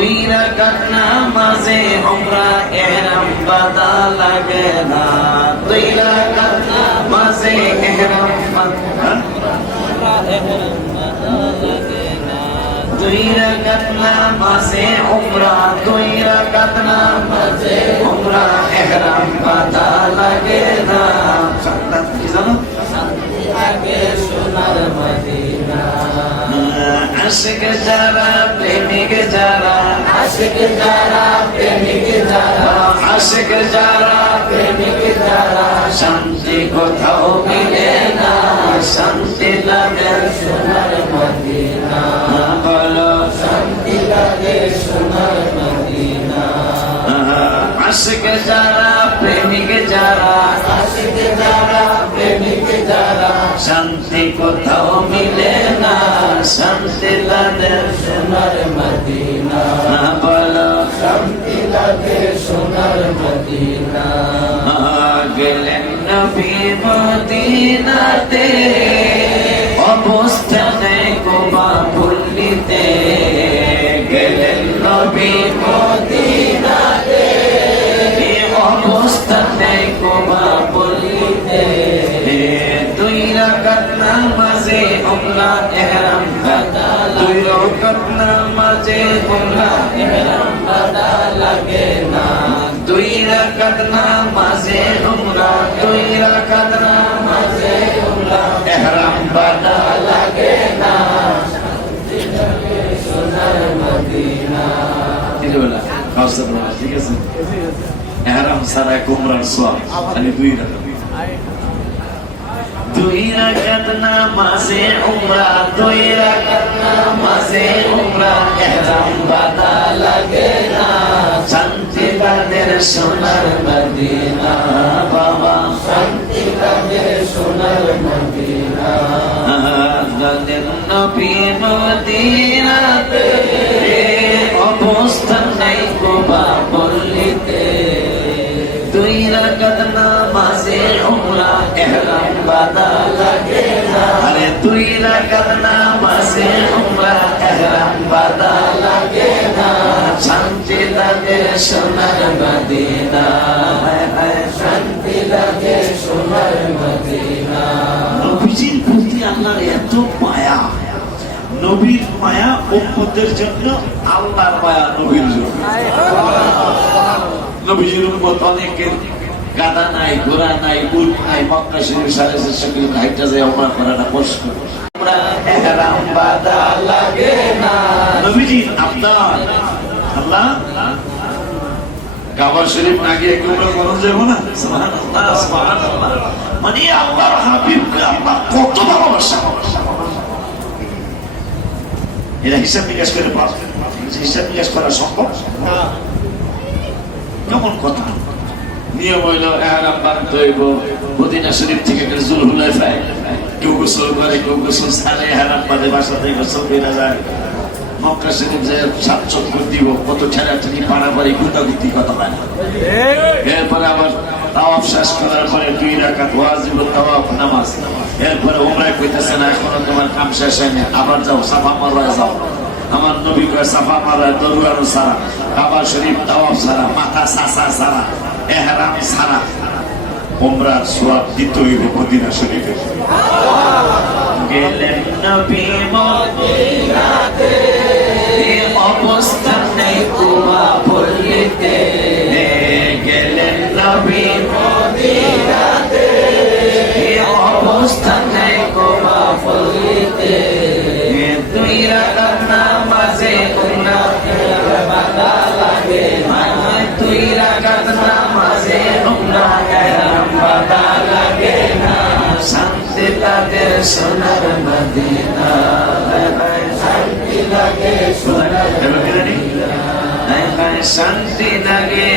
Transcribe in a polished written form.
দুই রাকাত নামাজে উমরা ইহরাম বাঁধা লাগে না, দুই রাকাত নামাজে ইহরাম বাঁধা লাগে না, দুই রাকাত নামাজে উমরা, দুই রাকাত নামাজে উমরা ইহরাম বাঁধা লাগে না। সান্তান কি জানো? শান্তি লাগে সোনার মদিনা। আশিক যারা প্রেমিক যারা, আশিক যারা প্রেমিক যারা, আশিক যারা প্রেমিক যারা, শান্তি কোথাও মিলে না, শান্তি লাগে সোনার মদিনা। বলো শান্তি লাগে সোনার মদিনা। আশিক যারা প্রেমিক যারা, আশিক যারা প্রেমিক যারা, শান্তি কোথাও মিলে না, শান্তি লাগে সোনার মদিনা। বলো শান্তি লাগে সোনার মদিনা। গেলেন নবী মদিনাতে, অবস্থানে কুবা পল্লীতে, গেলেন নবী মদিনাতে, অবস্থানে কুবা পল্লীতে, দুই রাকাত নামাজে উমরা ইহরাম বাঁধা, দুই রাকাত নামাজে উমরা ইহরাম বাঁধা লাগে না, দুই রাকাত নামাজে উমরা, দুই রাকাত নামাজে উমরা ইহরাম বাঁধা লাগে না, শান্তি লাগে সোনার মদিনা। ঠিক আছে, ইহরাম ছাড়া উমরার সওয়াব খালি দুই রাকাত, দুই রাকাত নামাজে উমরা, দুই রাকাত নামাজে উমরা ইহরাম বাঁধা লাগে না, শান্তি লাগে সোনার মদিনা। বাবা শান্তি লাগে সোনার মদিনা। গেলেন নবী মদিনাতে, অবস্থান নাই কুবা পল্লীতে, দুই রাকাত নামাজে উমরা ইহরাম বাঁধা লাগে না, আরে দুই রাকাত নামাজে উমরা ইহরাম বাঁধা লাগে না, শান্তি লাগে সোনার মদিনা। শান্তি লাগে সোনার মদিনা। নবীজির প্রতি আল্লাহর এত মায়া, নবীর মায়া উম্মতের জন্য, আল্লাহর মায়া নবীর জন্য। নবীজির উম্মত অনেকের গাদা নাই, ঘোড়া নাই, উট নাই, মক্কা শরীফ 450 কিলোমিটার হাইটা যায় ওমরা করাটা কষ্ট। আমরা ইহরাম বাঁধা লাগে না, নবীজির আবদার। আল্লাহ কাবা শরীফ না গিয়ে কি ওমরা করা যাবে না? সুবহানাল্লাহ, সুবহানাল্লাহ। মানে আল্লাহর হাবিবকে আল্লাহ কত ভালোবাসা, এরা হিসাব নিকাশ করে পারবে, হিসাব নিকাশ করা সম্ভব না। কেমন কথা? নিয়ম হইল ইহরাম বাঁধতে হইব, মদিনা শরীফ থেকে যুলহুলাইফায় কেউ গোসল করে, কেউ গোসল ছাড়ে, ইহরাম বাঁধে, বাসা থেকে গোসল করে যায়, মক্কা শরীফ যায় সাত চক্কর দিব, কত ঠেলাঠেলি পাড়াপাড়ি গুতাগুতি কথা হয়। এরপরে আবার তাওয়াফ শেষ করার পরে দুই রাকাত ওয়াজিব তাওয়াফ নামাজ, এরপরে উমরায় কইতেছে না এখনো তোমার কাম শেষ হয়নি, আবার যাও সাফা মারওয়ায় যাও। আমার নবী কয় সাফা মারওয়ায় দরুয়ানো ছাড়া, কাবা শরীফ তাওয়াফ ছাড়া, মাথা সাসা ছাড়া, ইহরাম ছাড়া উমরার সওয়াব দিতে হইবে মদিনা শরীফে। গেলেন নবী মদিনাতে, অবস্থান নেই কুবা পল্লীতে, গেলেন নবী মদিনাতে, অবস্থান নেই কুবা পল্লীতে, দুই রাকাত নামাজে উমরা ইহরাম বাঁধা লাগে না, দুই রাকাত নামাজে উমরা ইহরাম বাঁধা লাগে না, শান্তি লাগে সোনার মদিনা। শান্তি লাগে সোনার মদিনা। শান্তি লাগে